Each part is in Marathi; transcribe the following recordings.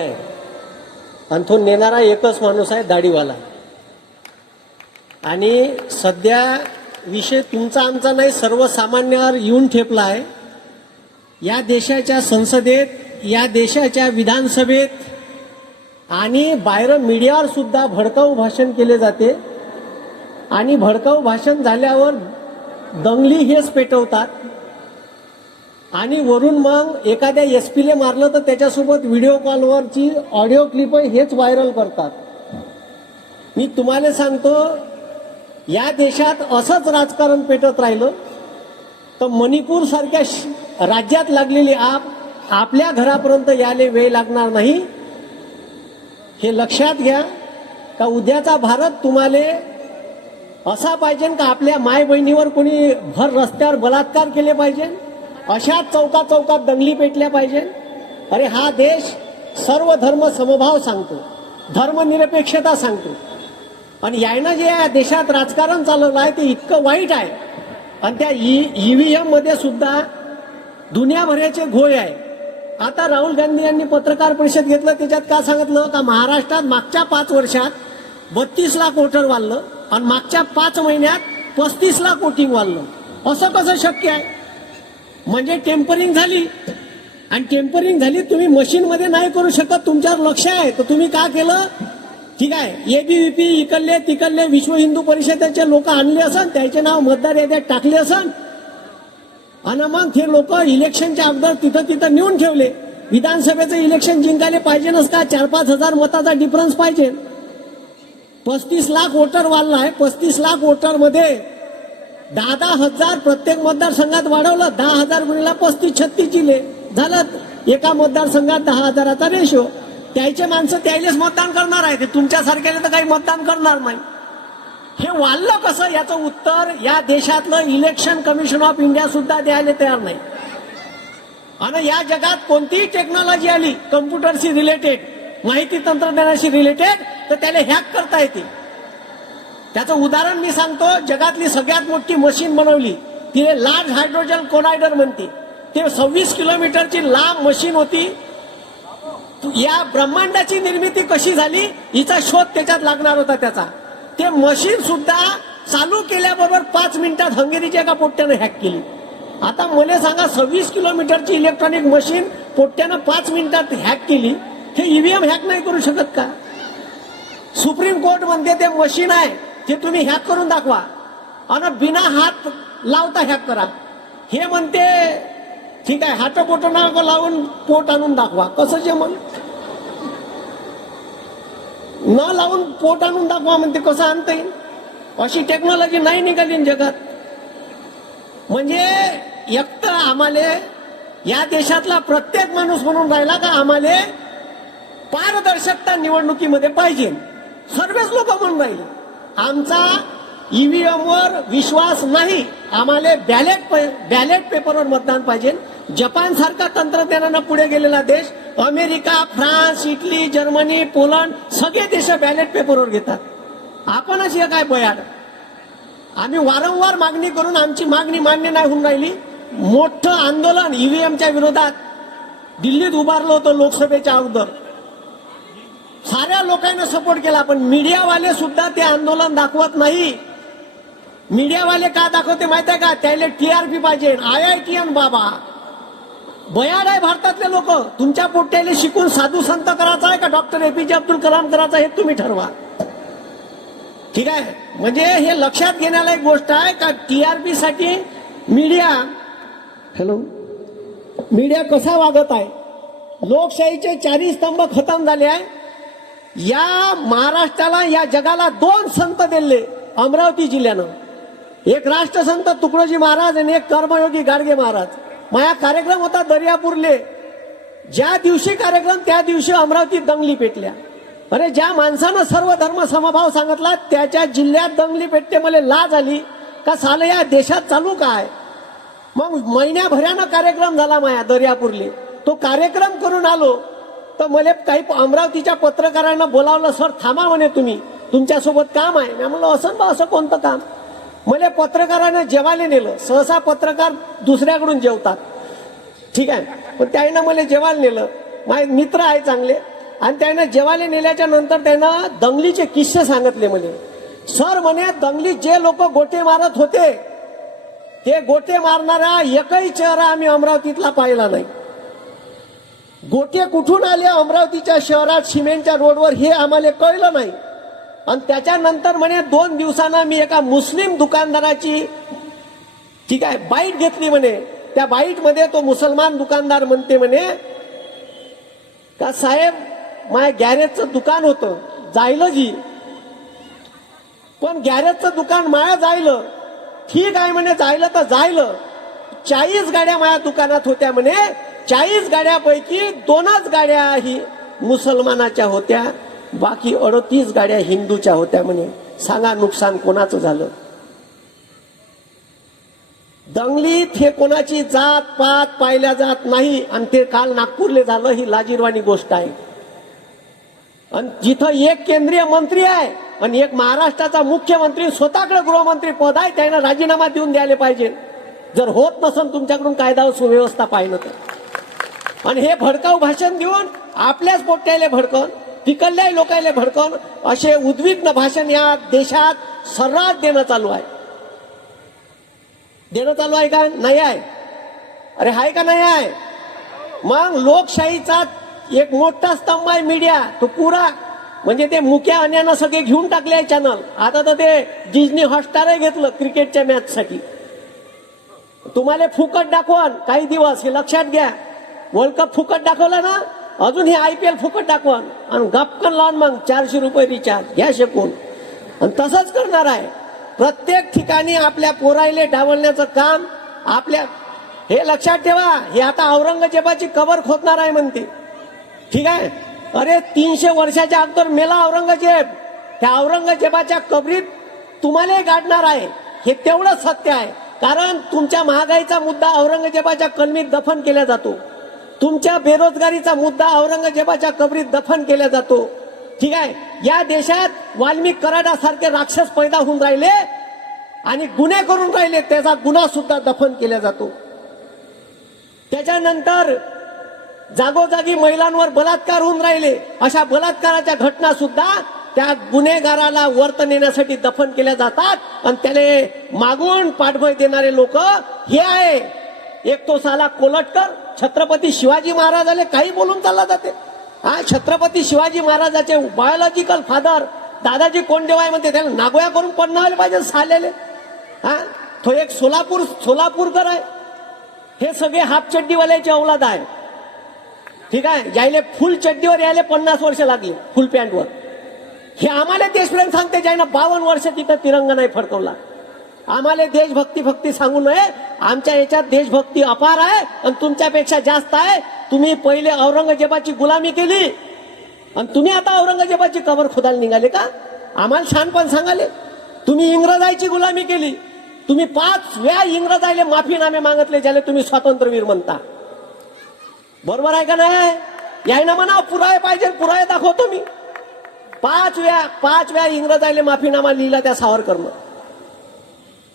आहे. आणि तो नेणारा एकच माणूस आहे दाढीवाला. आणि सध्या विषय तुमचा आमचा नाही सर्वसामान्यावर येऊन ठेपला आहे. या देशाच्या संसदेत या देशाच्या विधानसभेत आणि बाहेर मीडियावर सुद्धा भडकाऊ भाषण केले जाते. आणि भडकाऊ भाषण झाल्यावर दंगली हेच पेटवतात. आणि वरून मग एखाद्या एस पीले मारलं तर त्याच्यासोबत व्हिडिओ कॉलवरची ऑडिओ क्लिप हेच व्हायरल करतात. मी तुम्हाला सांगतो या देशात असंच राजकारण पेटत राहिलं. तर मणिपूर सारख्या श- राज्यात लागलेली आप आपल्या घरापर्यंत याले वेळ लागणार नाही. हे लक्षात घ्या का उद्याचा भारत तुम्हाला असा पाहिजे का आपल्या माय बहिणीवर कोणी भर रस्त्यावर बलात्कार केले पाहिजे? अशाच चौका चौकात दंगली पेटल्या पाहिजे अरे हा देश सर्व धर्म समभाव सांगतो धर्मनिरपेक्षता सांगतो. आणि यायनं जे या देशात राजकारण चालवलं आहे ते इतकं वाईट आहे. आणि त्या ईव्हीएममध्ये सुद्धा दुनियाभराचे घोळ आहे. आता राहुल गांधी यांनी पत्रकार परिषद घेतलं त्याच्यात काय सांगितलं? का महाराष्ट्रात मागच्या पाच वर्षात बत्तीस लाख वोटर वाढलं आणि मागच्या पाच महिन्यात पस्तीस लाख वोटिंग वाढलं. असं कसं शक्य आहे? म्हणजे टेम्परिंग झाली. आणि टेम्परिंग झाली तुम्ही मशीनमध्ये नाही करू शकत तुमच्यावर लक्ष आहे. तर तुम्ही का केलं? ठीक आहे. एबीव्हीपी इकडले तिकडले विश्व हिंदू परिषदेचे लोक आणले असन त्याचे नाव मतदार याद्यात टाकले असन. आणि मग हे लोक इलेक्शनच्या अगोदर तिथं तिथं नेऊन ठेवले. विधानसभेचं इलेक्शन जिंकायला पाहिजे नसता का? चार पाच हजार मताचा डिफरन्स पाहिजे. पस्तीस लाख वोटर वाढला आहे पस्तीस लाख वोटरमध्ये दहा दहा हजार प्रत्येक मतदारसंघात वाढवलं दहा हजार गुणीला पस्तीस छत्तीस जिल्हे झालं. एका मतदारसंघात दहा हजाराचा रेशो त्याचे माणसं त्यालेच मतदान करणार आहे ते तुमच्यासारख्याने तर काही मतदान करणार नाही. हे वाढलं कसं? याचं उत्तर या देशातलं इलेक्शन कमिशन ऑफ इंडिया सुद्धा द्यायला तयार नाही. आणि या जगात कोणतीही टेक्नॉलॉजी आली कम्प्युटरशी रिलेटेड माहिती तंत्रज्ञानाशी रिलेटेड तर त्याला हॅक करता येते. त्याचं उदाहरण मी सांगतो जगातली सगळ्यात मोठी मशीन बनवली. तिने लार्ज हायड्रोजन कोलायडर म्हणते. ते सव्वीस किलोमीटरची लांब मशीन होती. या ब्रह्मांडाची निर्मिती कशी झाली हिचा शोध त्याच्यात लागणार होता त्याचा. ते मशीन सुद्धा चालू केल्याबरोबर पाच मिनिटात हंगेरीच्या एका पोट्ट्यानं हॅक केली. आता मला सांगा सव्वीस किलोमीटरची इलेक्ट्रॉनिक मशीन पोट्ट्यानं पाच मिनिटात हॅक केली हे ईव्हीएम हॅक नाही करू शकत का? सुप्रीम कोर्ट म्हणते ते मशीन आहे. हे तुम्ही हॅक करून दाखवा. आणि बिना हात लावता हॅक करा. हे म्हणते ठीक आहे हात बोट लावून पोट आणून दाखवा. कसं जे म्हण न लावून पोट आणून दाखवा म्हणते कसं आणता येईल? अशी टेक्नॉलॉजी नाही निघाली जगात. म्हणजे एकतर आम्हाले आम्हाला या देशातला प्रत्येक माणूस म्हणून राहिला का आम्हाला पारदर्शकता निवडणुकीमध्ये पाहिजे. सर्वच लोक म्हणून राहिले. आमचा ईव्हीएम वर विश्वास नाही. आम्हाला बॅलेट बॅलेट पेपरवर मतदान पाहिजे. जपान सारखा तंत्रज्ञानानं पुढे गेलेला देश America France Italy Germany Poland सगळे देश बॅलेट पेपरवर घेतात. आपणच हे काय बयाड? आम्ही वारंवार मागणी करून आमची मागणी मान्य नाही होऊन राहिली. मोठं आंदोलन ईव्हीएमच्या विरोधात दिल्लीत उभारलं होतं लोकसभेच्या अगोदर. साऱ्या लोकांना सपोर्ट केला पण मीडियावाले सुद्धा ते आंदोलन दाखवत नाही. मीडियावाले का दाखवते माहिती आहे का? त्याला टीआरपी पाहिजे. आय आय टी एम बाबा. बयाड आहे भारतातले लोक. तुमच्या पोट्याले शिकून साधू संत करायचा आहे का? डॉक्टर एपीजे अब्दुल कलाम करायचा हे तुम्ही ठरवा. ठीक आहे? म्हणजे हे लक्षात घेण्याला एक गोष्ट आहे का? टीआरपी साठी मीडिया हॅलो मीडिया कसा वागत आहे? लोकशाहीचे चारही स्तंभ खतम झाले आहे. या महाराष्ट्राला या जगाला दोन संत दिले अमरावती जिल्ह्यानं. एक राष्ट्रसंत तुकडोजी महाराज आणि एक कर्मयोगी गाडगे महाराज. माझा कार्यक्रम होता दर्यापूरले. ज्या दिवशी कार्यक्रम त्या दिवशी अमरावतीत दंगली पेटल्या. अरे ज्या माणसानं सर्व धर्म समभाव सांगितला त्याच्या जिल्ह्यात दंगली पेटते मला लाज आली. का साल या देशात चालू काय? मग महिन्याभरानं कार्यक्रम झाला माया दर्यापूरले. तो कार्यक्रम करून आलो. तर मला काही अमरावतीच्या पत्रकारांना बोलावलं सर थांबा म्हणे तुम्ही. तुमच्यासोबत काम आहे. मी म्हणलं असं बा असं कोणतं काम? मला पत्रकारानं जेवायला नेलं. सहसा पत्रकार दुसऱ्याकडून जेवतात. ठीक आहे. पण त्यानं मला जेवायला नेलं. माझे मित्र आहे चांगले. आणि त्यानं जेवायला नेल्याच्या नंतर त्यानं दंगलीचे किस्से सांगितले म्हणे सर म्हणे दंगलीत जे लोक गोटे मारत होते ते गोटे मारणारा एकही चेहरा आम्ही अमरावतीतला पाहिला नाही. गोटे कुठून आले अमरावतीच्या शहरात सिमेंटच्या रोडवर हे आम्हाला कळलं नाही. आणि त्याच्यानंतर म्हणे दोन दिवसानं मी एका मुस्लिम दुकानदाराची ठीक आहे बाईट घेतली म्हणे. त्या बाईटमध्ये तो मुसलमान दुकानदार म्हणते म्हणे का साहेब माझ्या गॅरेजचं दुकान होतं जायलं जी. पण गॅरेजचं दुकान माया जायलं. ठीक आहे म्हणे जायलं तर जायलं. चाळीस गाड्या माझ्या दुकानात होत्या म्हणे. चाळीस गाड्यापैकी दोनच गाड्या ही मुसलमानाच्या होत्या बाकी अडतीस गाड्या हिंदूच्या होत्या म्हणे. सांगा नुकसान कोणाचं झालं? दंगलीत हे कोणाची जात पात पाहिल्या जात नाही आणि ते काल नागपूरले झालं ही लाजीरवाणी गोष्ट आहे. आणि जिथं एक केंद्रीय मंत्री आहे आणि एक महाराष्ट्राचा मुख्यमंत्री स्वतःकडे गृहमंत्री पद आहे त्यानं राजीनामा देऊन द्यायला पाहिजे. जर होत नसेल तुमच्याकडून कायदा सुव्यवस्था पाहिलं तर. आणि हे भडकाऊ भाषण देऊन आपल्याच पोट्याले भडकन तिकडल्याही लोकायला भडकन असे उद्विग्न भाषण या देशात सर्रास देणं चालू आहे. देणं चालू आहे का? नाही आहे. अरे आहे का नाही आहे? मग लोकशाहीचा एक मोठा स्तंभ आहे मीडिया तो पुरा. म्हणजे ते मुक्या अन्यानं सगळे घेऊन टाकले आहे चॅनल आता तर ते डिझनी हॉटस्टारही घेतलं क्रिकेटच्या मॅचसाठी तुम्हाला फुकट दाखवण काही दिवस हे लक्षात घ्या. वर्ल्ड कप फुकट दाखवला ना अजून हे आय पी एल फुकट दाखवा आणि गपकन लावून मग चारशे रुपये रिचार्ज घ्या शकून. आणि तसंच करणार आहे. प्रत्येक ठिकाणी आपल्या पोरायले डावलण्याचं काम आपल्या हे लक्षात ठेवा हे आता औरंगजेबाची कबर खोदणार आहे म्हणते. ठीक आहे? अरे तीनशे वर्षाच्या अगोदर मेला औरंगजेब. त्या औरंगजेबाच्या कबरीत तुम्हालाही गाडणार आहे. हे तेवढंच सत्य आहे. कारण तुमच्या महागाईचा मुद्दा औरंगजेबाच्या कलमीत दफन केला जातो. तुमच्या बेरोजगारीचा मुद्दा औरंगजेबाच्या कबरीत दफन केला जातो. ठीक आहे? या देशात वाल्मिक कराडासारखे राक्षस पैदा होऊन राहिले आणि गुन्हे करून राहिले त्याचा गुन्हा सुद्धा दफन केला जातो. त्याच्यानंतर जागोजागी महिलांवर बलात्कार होऊन राहिले. अशा बलात्काराच्या घटना सुद्धा त्या गुन्हेगाराला वर्त नेण्यासाठी दफन केल्या जातात आणि त्याने मागून पाठबळ देणारे लोक हे आहे. एक तो साला कोलटकर छत्रपती शिवाजी महाराजाले काही बोलून चालला जाते. हा छत्रपती शिवाजी महाराजाचे बायोलॉजिकल फादर दादाजी कोंडेवाय म्हणते त्याला नागोया करून पडणार पाहिजे सालेले. हा तो एक सोलापूर सोलापूरकर आहे. हे सगळे हाफ चड्डीवाल्याचे औलाद आहे ठीक आहे? यायले फुल चड्डीवर यायले पन्नास वर्ष लागली फुल पॅन्टवर. हे आम्हाला देशप्रेम सांगते ज्यानं बावन्न वर्ष तिथं तिरंगा नाही फडकवला. आम्हाला देशभक्ती भक्ती सांगू नये. आमच्या याच्यात देशभक्ती अपार आहे आणि तुमच्यापेक्षा जास्त आहे. तुम्ही पहिले औरंगजेबाची गुलामी केली. आणि तुम्ही आता औरंगजेबाची कबर खोदायला निघाले का? आम्हाला छानपण सांगाले. तुम्ही इंग्रजाची गुलामी केली. तुम्ही पाच वेळा इंग्रजायले माफीनामे मागितले ज्याला तुम्ही स्वातंत्र्यवीर म्हणता. बरोबर आहे का नाही? यायना म्हणा पुरावे पाहिजे पुरावे दाखवतो मी. पाच वेळा पाच वेळा इंग्रजायले माफीनामा लिहिला त्या सावरकरनं.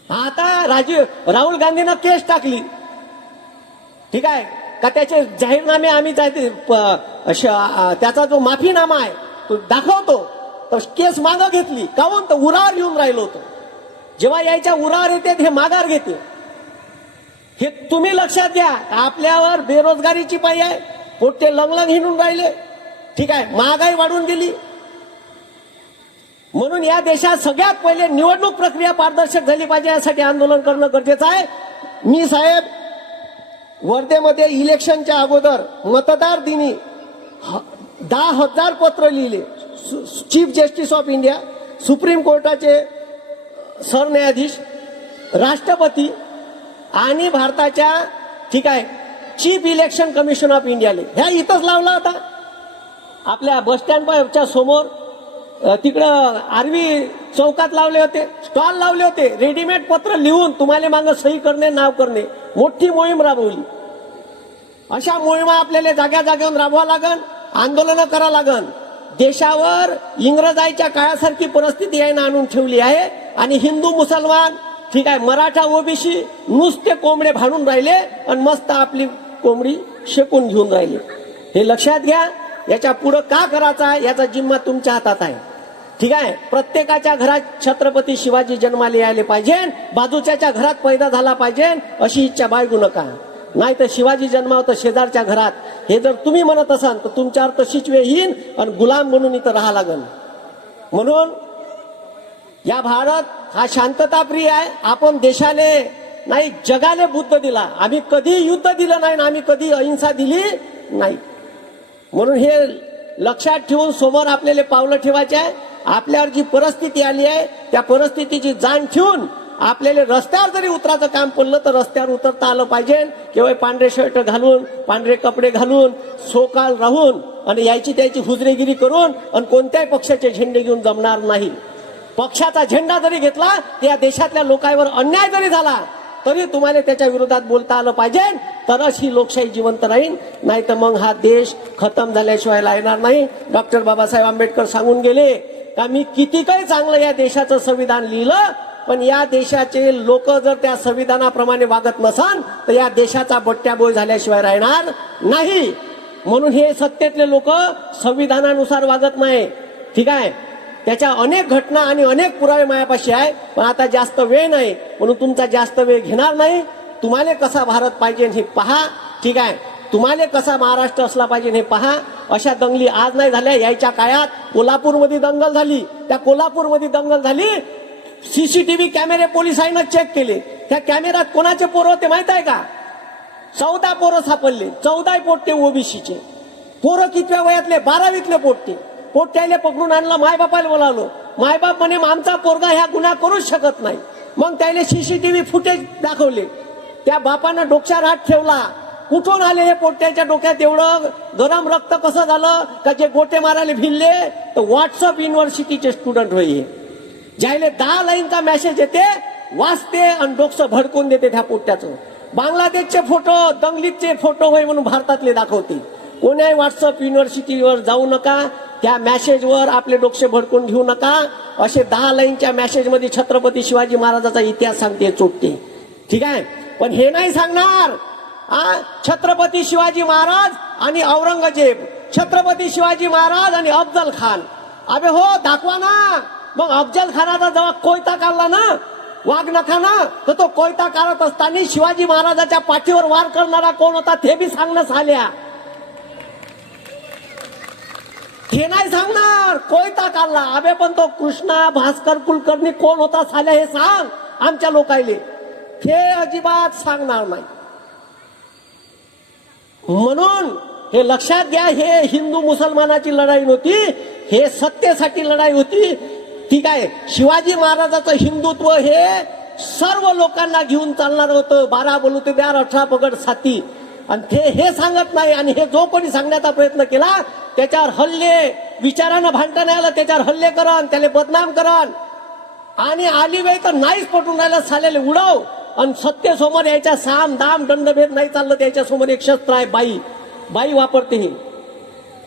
आता राजीव राहुल गांधीनं केस टाकली. ठीक आहे? का त्याचे जाहीरनामे आम्ही प- त्याचा जो माफीनामा आहे तो दाखवतो. तर केस मागं घेतली. काहून? तर उरावर येऊन राहिलो होतो. जेव्हा यायच्या उरावर येते हे माघार घेते. हे तुम्ही लक्षात घ्या. आपल्यावर बेरोजगारीची पायी आहे. पोट्टे लंगलंग हिंडून राहिले. ठीक आहे? महागाई वाढून गेली. म्हणून या देशात सगळ्यात पहिले निवडणूक प्रक्रिया पारदर्शक झाली पाहिजे यासाठी आंदोलन करणं गरजेचं आहे. मी साहेब वर्धेमध्ये इलेक्शनच्या अगोदर मतदार दिनी ह- दहा हजार पत्र लिहिले. सु- chief justice of India supreme कोर्टाचे सरन्यायाधीश राष्ट्रपती आणि भारताच्या ठीक आहे चीफ इलेक्शन कमिशन ऑफ इंडियाले. ह्या इथंच लावला होता. आपल्या बस स्टँडच्या समोर तिकडं आरवी चौकात लावले होते स्टॉल लावले होते रेडीमेड पत्र लिहून तुम्हाला मागं सही करणे नाव करणे. मोठी मोहीम राबवली. अशा मोहिमा आपल्याला जाग्या जागेवर राबवा लागन आंदोलनं करा लागन. देशावर इंग्रजाईच्या काळासारखी परिस्थिती यायनं आणून ठेवली आहे. आणि हिंदू मुसलमान ठीक आहे मराठा ओबीसी नुसते कोंबडे भांडून राहिले आणि मस्त आपली कोंबडी शेकून घेऊन राहिले. हे लक्षात घ्या याच्या पुढं का करायचा याचा जिम्मा तुमच्या हातात आहे. ठीक आहे? प्रत्येकाच्या घरात छत्रपती शिवाजी जन्माला यायला पाहिजे बाजूच्याच्या घरात पैदा झाला पाहिजे अशी इच्छा बाळगू नका. नाही तर शिवाजी जन्मावतं शेजारच्या घरात हे जर तुम्ही म्हणत असाल तर तुमच्यावर तशीच वेळ येईन आणि गुलाम म्हणून इथं राहा लागल. म्हणून या भारत हा शांतता प्रिय आहे. आपण देशाने नाही जगाने बुद्ध दिला. आम्ही कधी युद्ध दिलं नाही आणि आम्ही कधी अहिंसा दिली नाही. म्हणून हे लक्षात ठेवून समोर आपल्याला पावलं ठेवायचे आहे. आपल्यावर जी परिस्थिती आली आहे त्या परिस्थितीची जाण ठेवून आपल्याला रस्त्यावर जरी उतराचं काम पडलं तर रस्त्यावर उतरता आलं पाहिजे. केवळ पांढरे शर्ट घालून पांढरे कपडे घालून सोकाल राहून आणि यायची त्याची हुजरेगिरी करून आणि कोणत्याही पक्षाचे झेंडे घेऊन जमणार नाही. पक्षाचा झेंडा जरी घेतला त्या देशातल्या लोकांवर अन्याय जरी झाला तरी तुम्हाला त्याच्या विरोधात बोलता आलं पाहिजे. तरच ही लोकशाही जिवंत राहील नाही तर मग हा देश खतम झाल्याशिवाय राहणार नाही. डॉक्टर बाबासाहेब आंबेडकर सांगून गेले का मी किती काही चांगलं या देशाचं संविधान लिहिलं पण या देशाचे लोक जर त्या संविधानाप्रमाणे वागत नसान तर या देशाचा बट्ट्याबोळ झाल्याशिवाय राहणार नाही. म्हणून हे सत्तेतले लोक संविधानानुसार वागत नाही. ठीक आहे? त्याच्या अनेक घटना आणि अनेक पुरावे मायापाशी आहे पण आता जास्त वेळ नाही. म्हणून तुमचा जास्त वेळ घेणार नाही. तुम्हाला कसा भारत पाहिजे हे पहा. ठीक आहे? तुम्हाला कसा महाराष्ट्र असला पाहिजे हे पहा. अशा दंगली आज नाही झाल्या. यायच्या काळात कोल्हापूरमध्ये दंगल झाली. त्या कोल्हापूरमध्ये दंगल झाली. सीसीटीव्ही कॅमेरे पोलिसांना चेक केले. त्या कॅमेऱ्यात कोणाचे पोरं होते माहीत आहे का? चौदा पोरं सापडले. चौदा पोट्टे ओबीसीचे पोरं कितव्या वयातले? बारावीतले पोट्टे. पोट्ट्याले पकडून आणलं मायबापाला बोलावलं. मायबाप म्हणे आमचा पोरगा ह्या गुन्हा करूच शकत नाही. मग त्याने सीसीटीव्ही फुटेज दाखवले. त्या बापानं डोक्यावर हात ठेवला. कुठून आले हे पोट्ट्याच्या डोक्यात एवढं गरम रक्त कसं झालं का जे गोटे मारायला भिनले? तर व्हॉट्सअप युनिव्हर्सिटीचे स्टुडंट होईल ज्याले दहा लाईनचा मेसेज येते वाचते आणि डोकसं भडकून देते त्या पोट्याचं. बांगलादेशचे फोटो दंगलीतचे फोटो होय म्हणून भारतातले दाखवते. कोण्याही व्हॉट्सअप युनिव्हर्सिटीवर जाऊ नका. त्या मॅसेजवर आपले डोकसे भडकून घेऊ नका. असे दहा लाईनच्या मॅसेजमध्ये छत्रपती शिवाजी महाराजाचा इतिहास सांगते चोपते ठीक आहे? पण हे नाही सांगणार. आ छत्रपती शिवाजी महाराज आणि औरंगजेब. छत्रपती शिवाजी महाराज आणि अफजल खान. अबे हो दाखवा ना. मग अफजल खानाचा जेव्हा कोयता काढला ना वाघ नका ना तर तो कोयता काढत असताना शिवाजी महाराजाच्या पाठीवर वार करणारा कोण होता ते बी सांगण्यास आल्या हे नाही सांगणार. कोयता काढला. अबे पण तो कृष्णा भास्कर कुलकर्णी कोण होता साल्या हे सांग आमच्या लोकायले. हे अजिबात सांगणार नाही. म्हणून हे लक्षात घ्या हे हिंदू मुसलमानाची लढाई नव्हती हे सत्तेसाठी लढाई होती. ठीक आहे शिवाजी महाराजाचं हिंदुत्व हे सर्व लोकांना घेऊन चालणार होतं. बारा बोलू ते द्या अठरा पगड साथी आणि ते हे सांगत नाही आणि हे जो कोणी सांगण्याचा प्रयत्न केला त्याच्यावर हल्ले विचारानं भांडण आलं त्याच्यावर हल्ले करण त्याला बदनाम करण आणि आली वेळ तर नाहीच पटून राहिला सालेले उडव. आणि सत्तेसमोर यायच्या साम दाम दंडभेद नाही चाललं त्याच्यासमोर एक शस्त्र आहे बाई. बाई वापरते ही.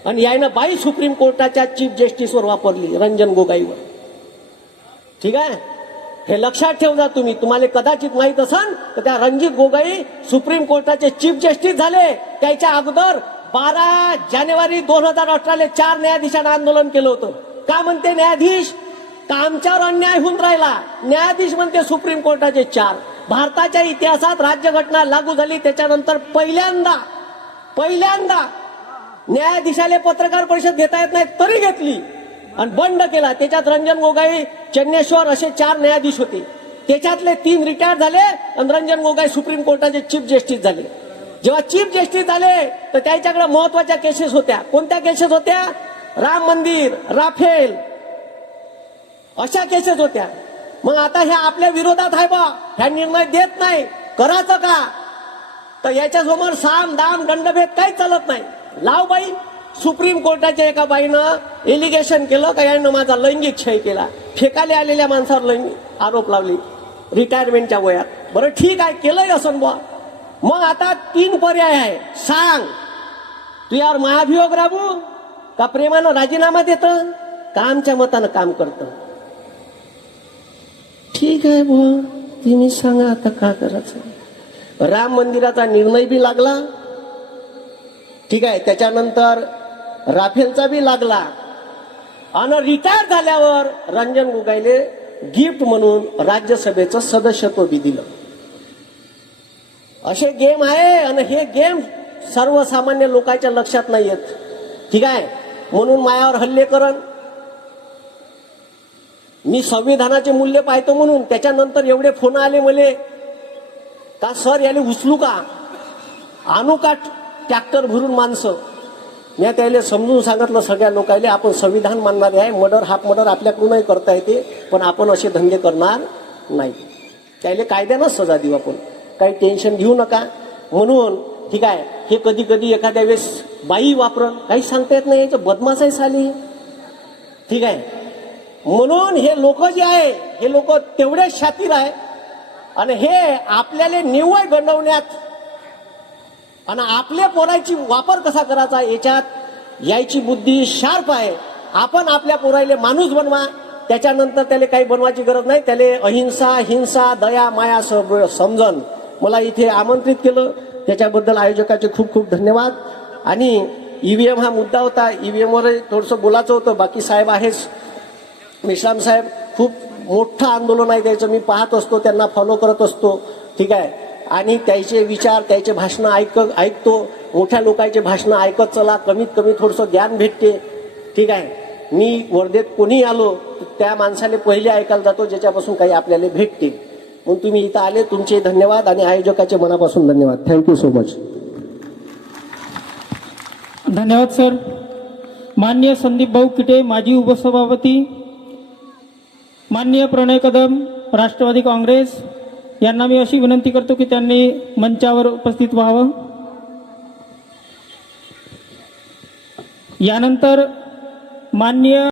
आणि यायनं बाई सुप्रीम कोर्टाच्या चीफ जस्टिसवर वापरली रंजन गोगाईवर. ठीक आहे? हे लक्षात ठेवजा तुम्ही. तुम्हाला कदाचित माहीत असन तर त्या रणजित गोगाई सुप्रीम कोर्टाचे चीफ जस्टिस झाले. त्याच्या अगोदर बारा जानेवारी दोन हजार अठराले चार न्यायाधीशांना आंदोलन केलं होतं. का म्हणते न्यायाधीश? का आमच्यावर अन्याय होऊन राहिला? न्यायाधीश म्हणते सुप्रीम कोर्टाचे चार. भारताच्या इतिहासात राज्यघटना लागू झाली त्याच्यानंतर पहिल्यांदा पहिल्यांदा न्यायाधीशाले पत्रकार परिषद घेता येत नाही तरी घेतली. आणि बंड केला. त्याच्यात रंजन गोगाई चन्नेश्वर असे चार न्यायाधीश होते. त्याच्यातले तीन रिटायर झाले आणि रंजन गोगाई सुप्रीम कोर्टाचे चीफ जस्टिस झाले. जेव्हा चीफ जस्टिस झाले तर त्याच्याकडे महत्त्वाच्या केसेस होत्या. कोणत्या केसेस होत्या? राम मंदिर राफेल. अशा केसेस होत्या. मग आता ह्या आपल्या विरोधात आहे बा. ह्या निर्णय देत नाही. करायचं का? तर याच्यासमोर साम दाम दंडभेद काही चालत नाही. लाव बाई. सुप्रीम कोर्टाच्या एका बाईनं एलिगेशन केलं का यानं माझा लैंगिक क्षय केला? फेकाले आलेल्या माणसावर लैंगिक आरोप लावले. रिटायरमेंटच्या वयात. बरं ठीक आहे केलंय असं बुवा. मग आता तीन पर्याय आहे. सांग. तू यावर महाभियोग राबू? का प्रेमानं राजीनामा देतं? का आमच्या मतानं काम करतं? ठीक आहे बुवा. तुम्ही सांगा आता का करायचं. राम मंदिराचा निर्णय बी लागला. ठीक आहे त्याच्यानंतर राफेलचा बी लागला. आणि रिटायर झाल्यावर रंजन गोगाईले गिफ्ट म्हणून राज्यसभेचं सदस्यत्व बी दिलं. असे गेम आहे आणि हे गेम सर्वसामान्य लोकांच्या लक्षात नाही येत ठीक आहे? म्हणून मायावर हल्ले करण मी संविधानाचे मूल्य पाहतो म्हणून. त्याच्यानंतर एवढे फोन आले मले. का सर याले उचलू का? आणू का ट्रॅक्टर भरून माणसं? मी त्याला समजून सांगितलं सगळ्या लोकांना आपण संविधान मानणारे आहे मर्डर हाफ मर्डर आपल्याकडूनही करता येते पण आपण असे धंदे करणार नाही. त्याला कायद्यानंच सजा देऊ आपण. काही टेन्शन घेऊ नका. म्हणून ठीक आहे हे कधी कधी एखाद्या वेळेस बाई वापरण काही सांगता येत नाही याचं आहे साली. ठीक आहे. म्हणून हे लोक जे आहे हे लोक तेवढेच शातीर आहे. आणि हे आपल्याला निव्वळ गंडवण्यात आणि आपल्या पोराची वापर कसा करायचा याच्यात यायची बुद्धी शार्प आहे. आपण आपल्या पोराले माणूस बनवा. त्याच्यानंतर त्याला काही बनवायची गरज नाही. त्याला अहिंसा हिंसा दया माया समजन मला इथे आमंत्रित केलं. त्याच्याबद्दल आयोजकाचे खूप खूप धन्यवाद. आणि ईव्हीएम हा मुद्दा होता. ईव्हीएमवर थोडंसं बोलायचं होतं. बाकी साहेब आहेच. मेश्राम साहेब खूप मोठं आंदोलन आहे त्याचं. मी पाहत असतो. त्यांना फॉलो करत असतो. ठीक आहे. आणि त्याचे विचार त्याचे भाषणं ऐक ऐकतो. मोठ्या लोकांचे भाषणं ऐकत चला कमीत कमी थोडंसं ज्ञान भेटते. ठीक आहे. मी वर्धेत कोणी आलो त्या माणसाला पहिले ऐकायला जातो ज्याच्यापासून काही आपल्याला भेटते. म्हणून तुम्ही इथं आले तुमचे धन्यवाद आणि आयोजकाचे मनापासून धन्यवाद. थँक्यू सो मच धन्यवाद सर. मान्य संदीप भाऊ किटे माजी उपसभापती. मान्य प्रणय कदम राष्ट्रवादी काँग्रेस. यांना मी अशी विनंती करतो की त्यांनी मंचावर उपस्थित व्हावं. यानंतर मान्य